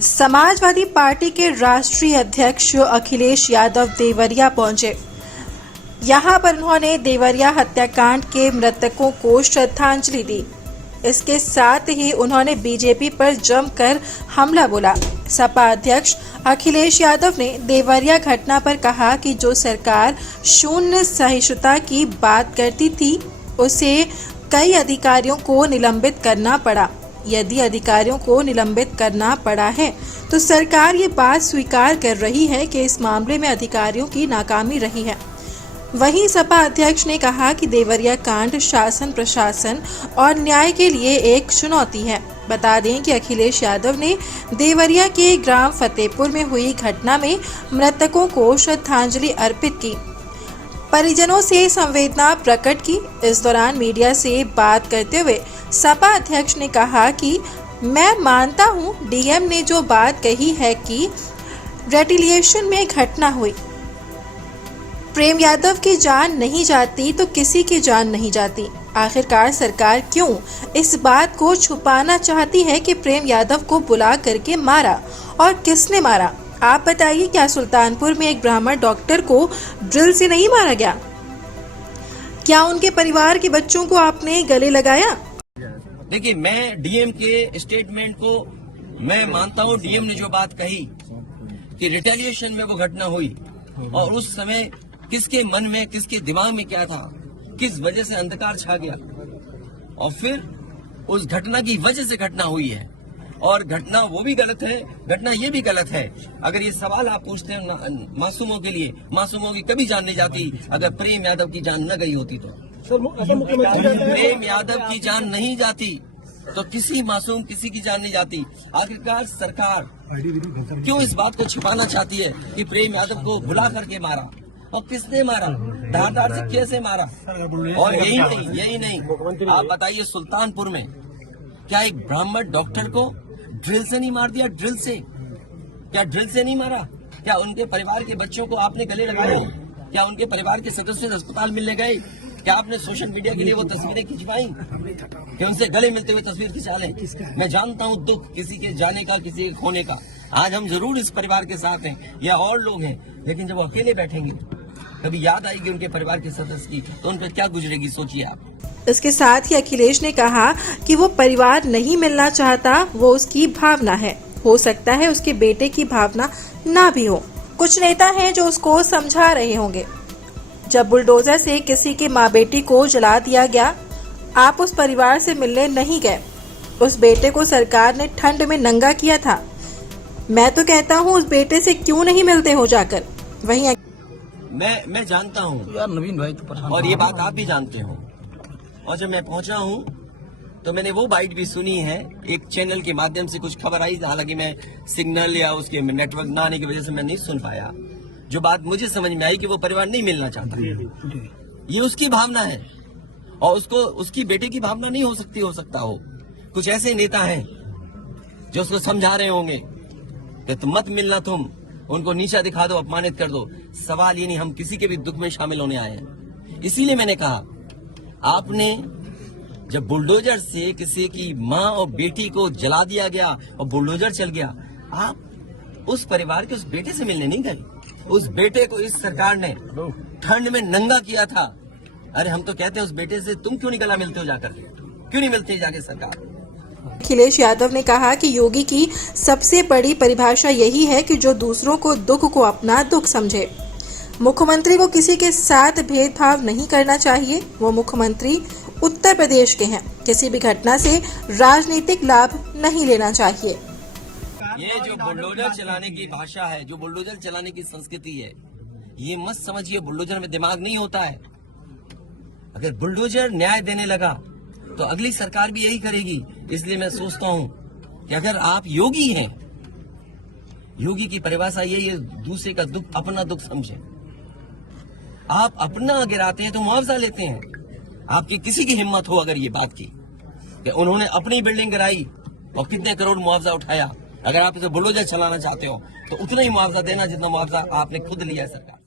Samajwadi party के राष्ट्रीय अध्यक्ष अखिलेश यादव देवरिया पहुंचे। यहां पर उन्होंने देवरिया हत्याकांड के मृतकों को श्रद्धांजलि दी। इसके साथ ही उन्होंने बीजेपी पर जमकर हमला बोला। सपा अध्यक्ष अखिलेश यादव ने देवरिया घटना पर कहा कि जो सरकार शून्य सहिष्णुता की बात करती थी, उसे कई अधिकारियों को निलंबित करना पड़ा। यदि अधिकारियों को निलंबित करना पड़ा है तो सरकार ये बात स्वीकार कर रही है कि इस मामले में अधिकारियों की नाकामी रही है। वहीं सपा अध्यक्ष ने कहा कि देवरिया कांड शासन, प्रशासन और न्याय के लिए एक चुनौती है। बता दें कि अखिलेश यादव ने देवरिया के ग्राम फतेहपुर में हुई घटना में मृतकों को श्रद्धांजलि अर्पित की, परिजनों से संवेदना प्रकट की। इस दौरान मीडिया से बात करते हुए सपा अध्यक्ष ने कहा कि मैं मानता हूं डीएम ने जो बात कही है कि रेटिलिएशन में घटना हुई। प्रेम यादव की जान नहीं जाती तो किसी की जान नहीं जाती। आखिरकार सरकार क्यों इस बात को छुपाना चाहती है कि प्रेम यादव को बुला करके मारा और किसने मारा? आप बताइए, क्या सुल्तानपुर में एक ब्राह्मण डॉक्टर को ड्रिल से नहीं मारा गया? क्या उनके परिवार के बच्चों को आपने गले लगाया? देखिए, मैं डीएम के स्टेटमेंट को मैं मानता हूं। डीएम ने जो बात कही कि रिटेलिएशन में वो घटना हुई और उस समय किसके मन में, किसके दिमाग में क्या था, किस वजह से अंधकार छा गया और फिर उस घटना की वजह से घटना हुई है। और घटना वो भी गलत है, घटना ये भी गलत है। अगर ये सवाल आप पूछते हैं मासूमों के लिए, मासूमों की कभी जान नहीं जाती। अगर प्रेम यादव की जान न गई होती तो प्रेम यादव की जान नहीं जाती तो किसी मासूम, किसी की जान नहीं जाती। आखिरकार सरकार क्यों इस बात को छिपाना चाहती है कि प्रेम यादव को बुला करके मारा और किसने मारा, धारदार से कैसे मारा? और यही नहीं, आप बताइए, सुल्तानपुर में क्या एक ब्राह्मण डॉक्टर को ड्रिल से नहीं मार दिया? ड्रिल से क्या ड्रिल से नहीं मारा? क्या उनके परिवार के बच्चों को आपने गले लगाए? क्या उनके परिवार के सदस्य अस्पताल मिलने गए? क्या आपने सोशल मीडिया के लिए वो तस्वीरें खिंचवाई कि उनसे गले मिलते हुए तस्वीर खिंचा लें? मैं जानता हूं दुख किसी के जाने का, किसी के खोने का। आज हम जरूर इस परिवार के साथ हैं या और लोग हैं, लेकिन जब वो अकेले बैठेंगे कभी याद आएगी उनके परिवार के सदस्य की, तो उन पर क्या गुजरेगी, सोचिए आप। इसके साथ ही अखिलेश ने कहा कि वो परिवार नहीं मिलना चाहता, वो उसकी भावना है। हो सकता है उसके बेटे की भावना ना भी हो। कुछ नेता हैं जो उसको समझा रहे होंगे। जब बुलडोजर से किसी की माँ बेटी को जला दिया गया, आप उस परिवार से मिलने नहीं गए। उस बेटे को सरकार ने ठंड में नंगा किया था। मैं तो कहता हूँ उस बेटे से क्यों नहीं मिलते हो जाकर। वहीं मैं जानता हूँ यार नवीन भाई तो और ये बात आप भी जानते हो। और जब मैं पहुंचा हूँ तो मैंने वो बाइट भी सुनी है, एक चैनल के माध्यम से कुछ खबर आई, हालांकि मैं सिग्नल या उसके नेटवर्क ना आने की वजह से मैं नहीं सुन पाया। जो बात मुझे समझ में आई कि वो परिवार नहीं मिलना चाहता, ये उसकी भावना है और उसको उसकी बेटे की भावना नहीं हो सकता हो। कुछ ऐसे नेता हैं जो उसको समझा रहे होंगे कि तुम मत मिलना, तुम उनको नीचा दिखा दो, अपमानित कर दो। सवाल ये नहीं, हम किसी के भी दुख में शामिल होने आए हैं। इसीलिए मैंने कहा, आपने जब बुलडोजर से किसी की माँ और बेटी को जला दिया गया और बुलडोजर चल गया, आप उस परिवार के उस बेटे से मिलने नहीं गए। उस बेटे को इस सरकार ने ठंड में नंगा किया था। अरे हम तो कहते हैं उस बेटे से तुम क्यों नहीं गला मिलते हो जाकर के, क्यों नहीं मिलते जाके सरकार? अखिलेश यादव ने कहा कि योगी की सबसे बड़ी परिभाषा यही है कि जो दूसरों को दुख को अपना दुख समझे। मुख्यमंत्री को किसी के साथ भेदभाव नहीं करना चाहिए। वो मुख्यमंत्री उत्तर प्रदेश के हैं। किसी भी घटना से राजनीतिक लाभ नहीं लेना चाहिए। ये जो बुलडोजर चलाने की भाषा है, जो बुलडोजर चलाने की संस्कृति है, ये मत समझिए बुलडोजर में दिमाग नहीं होता है। अगर बुलडोजर न्याय देने लगा तो अगली सरकार भी यही करेगी। इसलिए मैं सोचता हूं कि अगर आप योगी हैं, योगी की परिभाषा यही है, दूसरे का दुख अपना दुख समझे। आप अपना गिराते हैं तो मुआवजा लेते हैं। आपकी किसी की हिम्मत हो अगर ये बात की कि उन्होंने अपनी बिल्डिंग गिराई और कितने करोड़ मुआवजा उठाया, अगर आप इसे बुलडोजर चलाना चाहते हो तो उतना ही मुआवजा देना जितना मुआवजा आपने खुद लिया है सरकार।